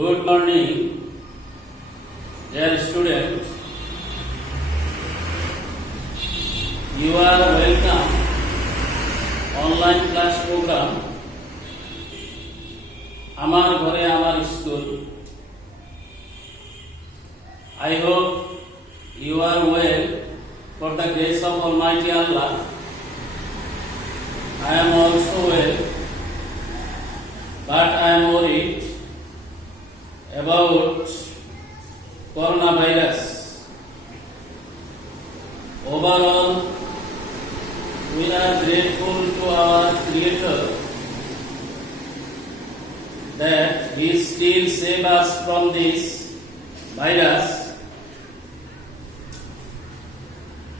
Good morning, dear students. You are welcome online class program. Amar Ghore Amar School. I hope you are well for the grace of Almighty Allah. I am also well, but I am worried about coronavirus. Overall, we are grateful to our Creator that He still saves us from this virus.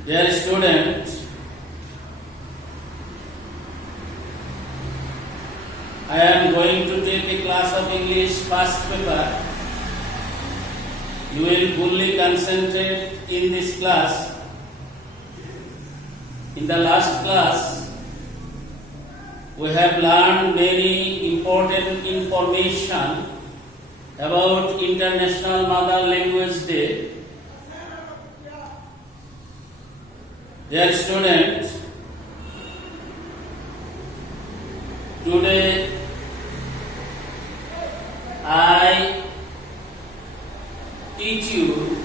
Dear students, I am going to take a class of English first paper. You will fully concentrate in this class. In the last class, we have learned many important information about International Mother Language Day. Dear students, today I teach you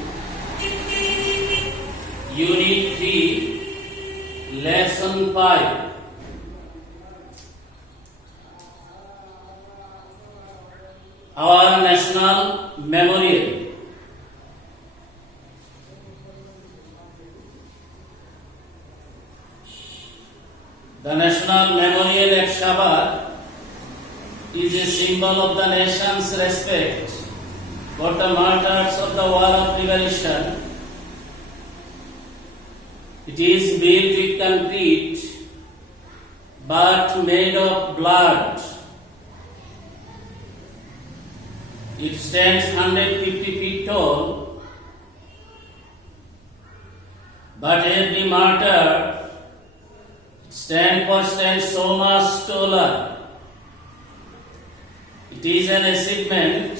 Unit 3, Lesson 5. Our National Memorial. The National Memorial at Shabar is a symbol of the nation's respect for the martyrs of the War of Liberation. It is built with concrete but made of blood. It stands 150 feet tall, but every martyr stands so much taller. It is an achievement,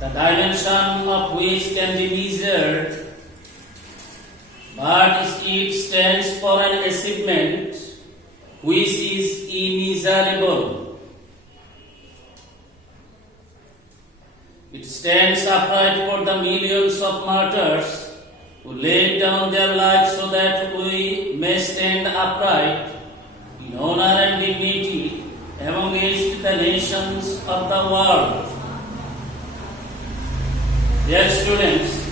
the dimension of which can be measured, but it stands for an achievement which is immeasurable. It stands upright for the millions of martyrs who laid down their lives so that we may stand upright in honor and dignity amongst the nations of the world. Dear students,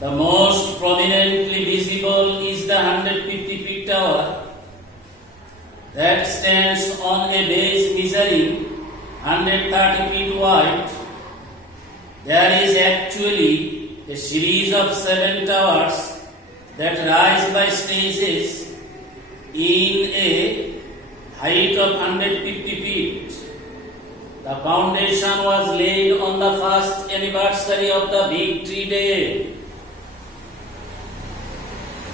the most prominently visible is the 150 feet tower that stands on a base measuring 130 feet wide. There is actually a series of 7 towers that rise by stages in a height of 150 feet. The foundation was laid on the first anniversary of the Victory Day.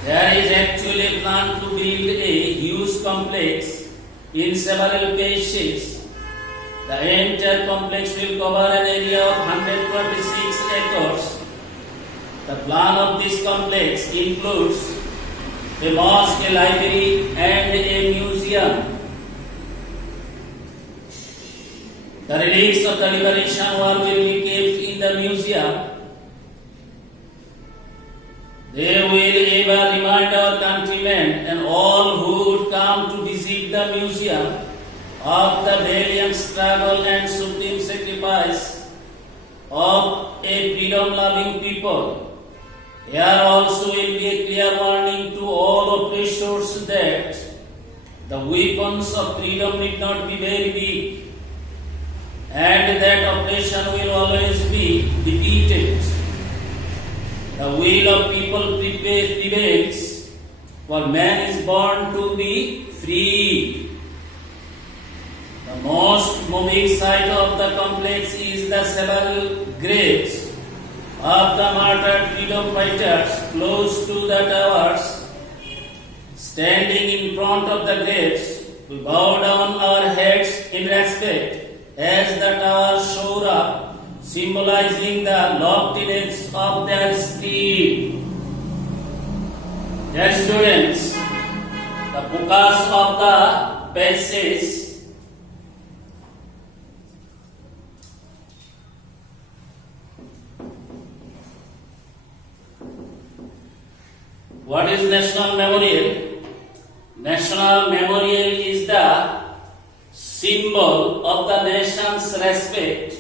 There is actually a plan to build a huge complex in several phases. The entire complex will cover an area of 126 acres. The plan of this complex includes a mosque, a library, and a museum. The relics of the Liberation War will be kept in the museum. They will ever remind our countrymen and all who would come to visit the museum of the valiant struggle and supreme sacrifice of a freedom-loving people. Here also will be a clear warning to all oppressors that the weapons of freedom need not be very big, and that oppression will always be defeated. The will of people prevails, for man is born to be free. The most moving sight of the complex is the several graves of the martyred freedom fighters close to the towers. Standing in front of the graves, we bow down our heads in respect as the tower showed up, symbolizing the loftiness of their spirit. Dear students, the focus of the passage what is National Memorial? National Memorial is the symbol of the nation's respect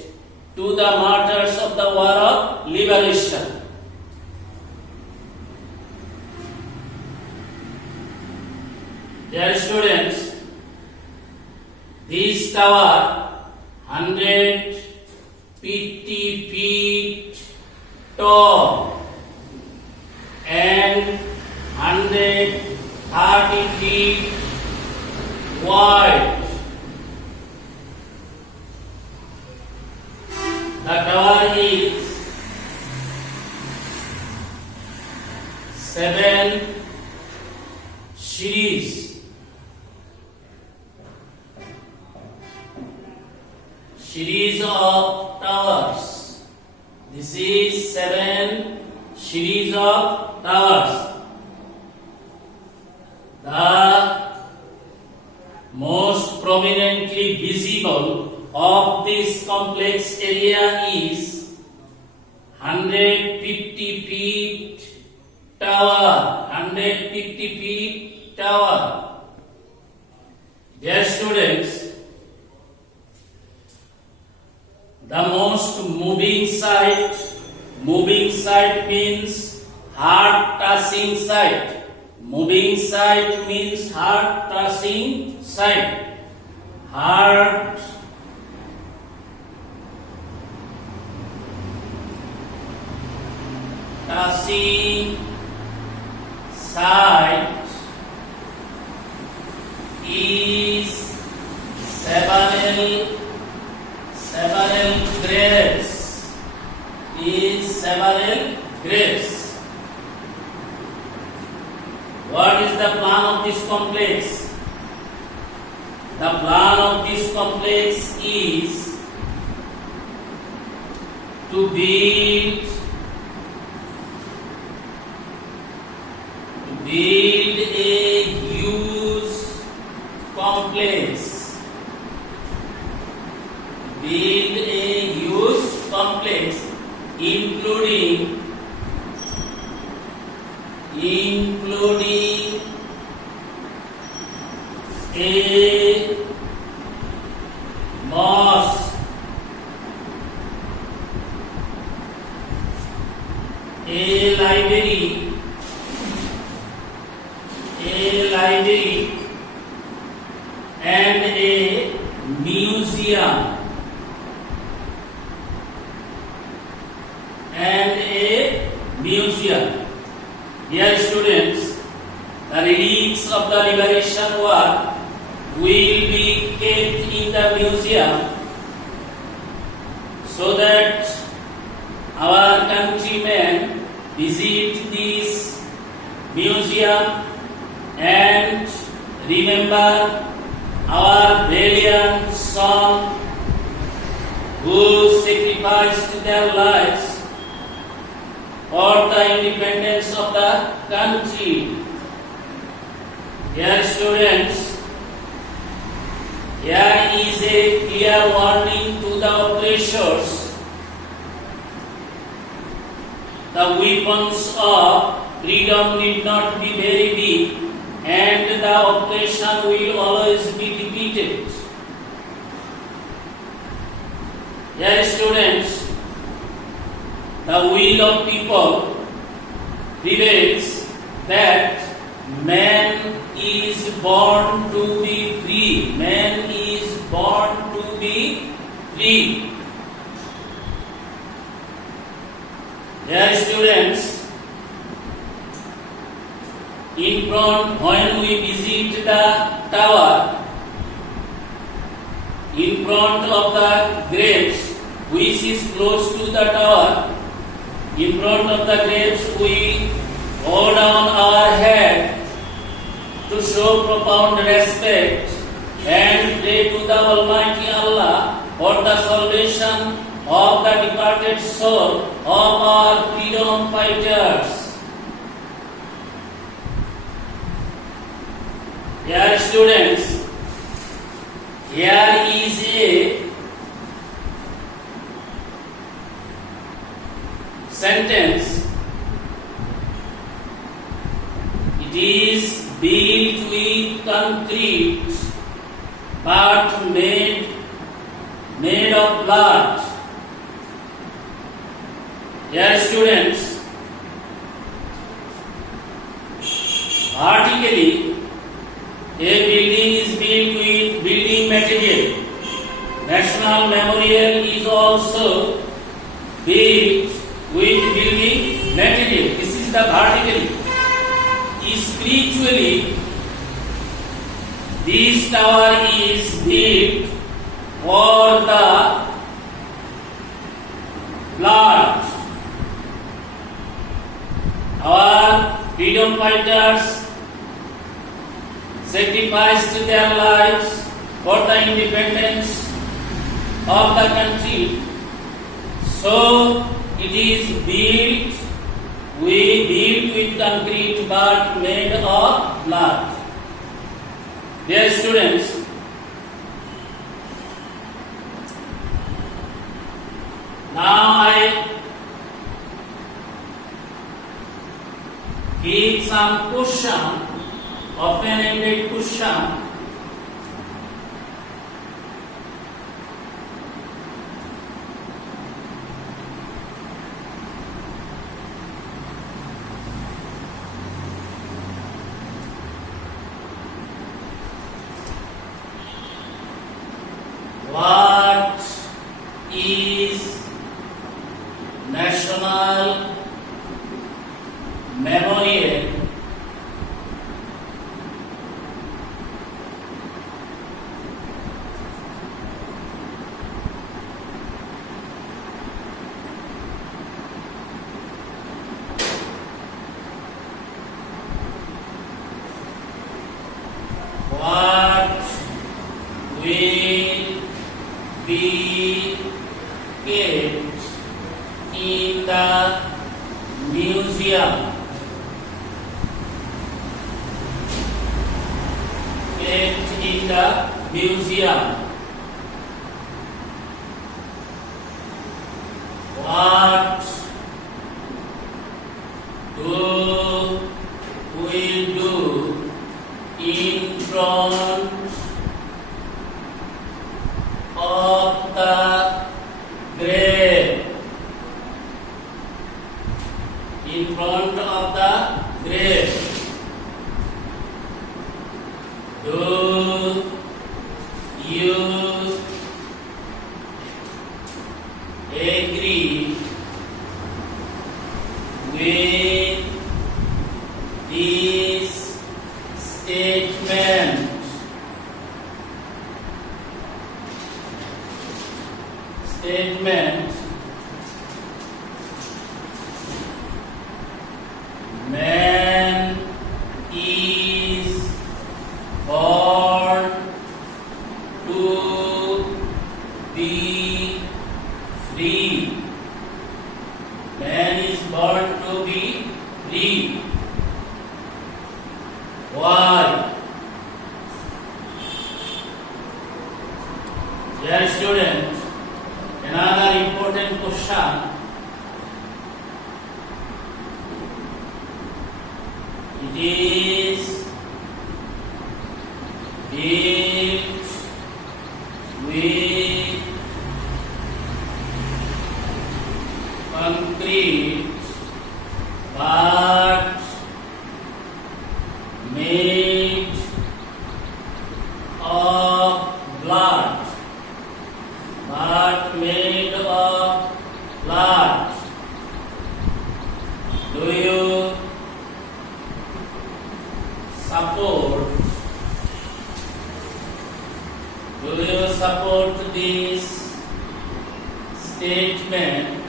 to the martyrs of the War of Liberation. Dear students, this tower 150 feet tall and 130 feet wide. The tower is 7 series. Series of towers. This is 7 series of towers. The most prominently visible of this complex area is 150 feet tower. 150 feet tower. Dear students, the most moving sight means heart-touching sight. Moving sight means heart-touching sight. Heart touching sight is several graves. What is the plan of this complex? The plan of this complex is to build a huge complex. Build a huge complex including a mosque, a library, and a museum. Dear students, the relics of the Liberation War will be kept in the museum so that our countrymen visit this museum and remember our valiant sons who sacrificed their lives for the independence of the country. Dear students, here is a clear warning to the oppressors. The weapons of freedom need not be very big, and the oppression will always be defeated. Dear students, the will of people reveals that man is born to be free. Man is born to be free. Dear students, in front, when we visit the tower, in front of the graves, which is close to the tower, in front of the graves we bow down our head to show profound respect and pray to the Almighty Allah for the salvation of the departed soul of our freedom fighters. Dear students, here is a sentence. It is built with concrete but made of blood. Dear students, vertically a building is built with building material. National Memorial is also built with building material. This is the vertically. Spiritually, this tower is built for the blood. Our freedom fighters sacrificed their lives for the independence of the country. So it is built with concrete but made of blood. Dear students, now I give some question, open-ended question. What is National Memorial? What will be kept in the museum? Kept in the museum. What do we do in front of the grave? In front of the grave. Do you agree with this statement? Man is born to be free. Man is born to be free. Why? Dear students, another important question. It is built with concrete but made of blood. But made of blood. Do you support? Do you support this statement?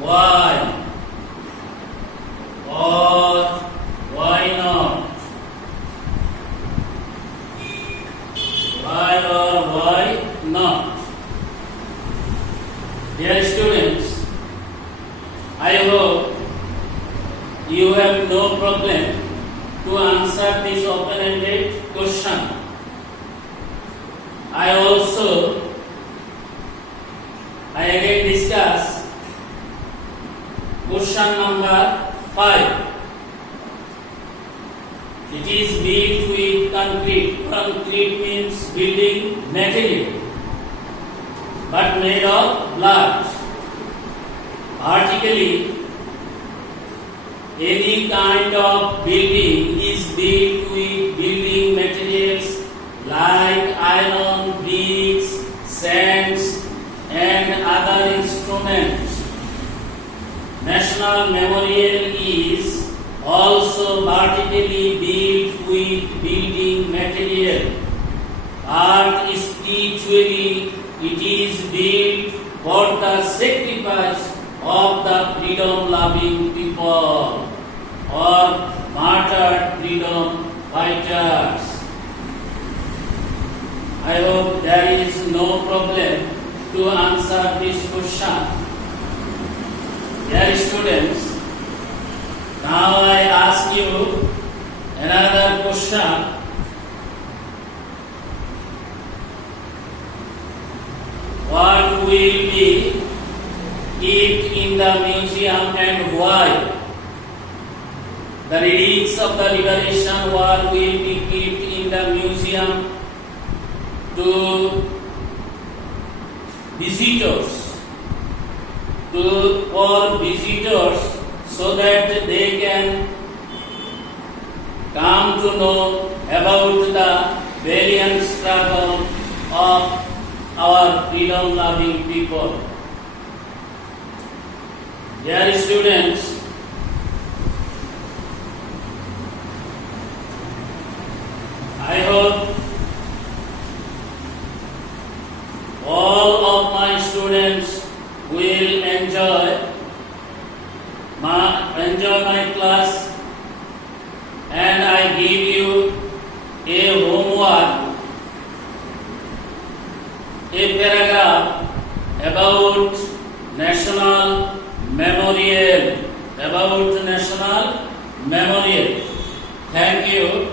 Why? Or why not? you have no problem to answer this open-ended question. I again discuss question number 5. It is built with concrete. Concrete means building material, but made of blood. Vertically, any kind of building is built with building materials like iron, bricks, sands, and other instruments. National Memorial is also vertically built with building material, but spiritually it is built for the sacrifice of the freedom-loving people or martyred freedom fighters. I hope there is no problem to answer this question. Dear students, now I ask you another question. What will be kept in the museum and why? The relics of the Liberation War will be kept in the museum to visitors, for visitors, so that they can come to know about the valiant struggle of our freedom-loving people. Dear students, I hope all of my students will enjoy my class, and I give you a homework, a paragraph about National Memorial. Thank you.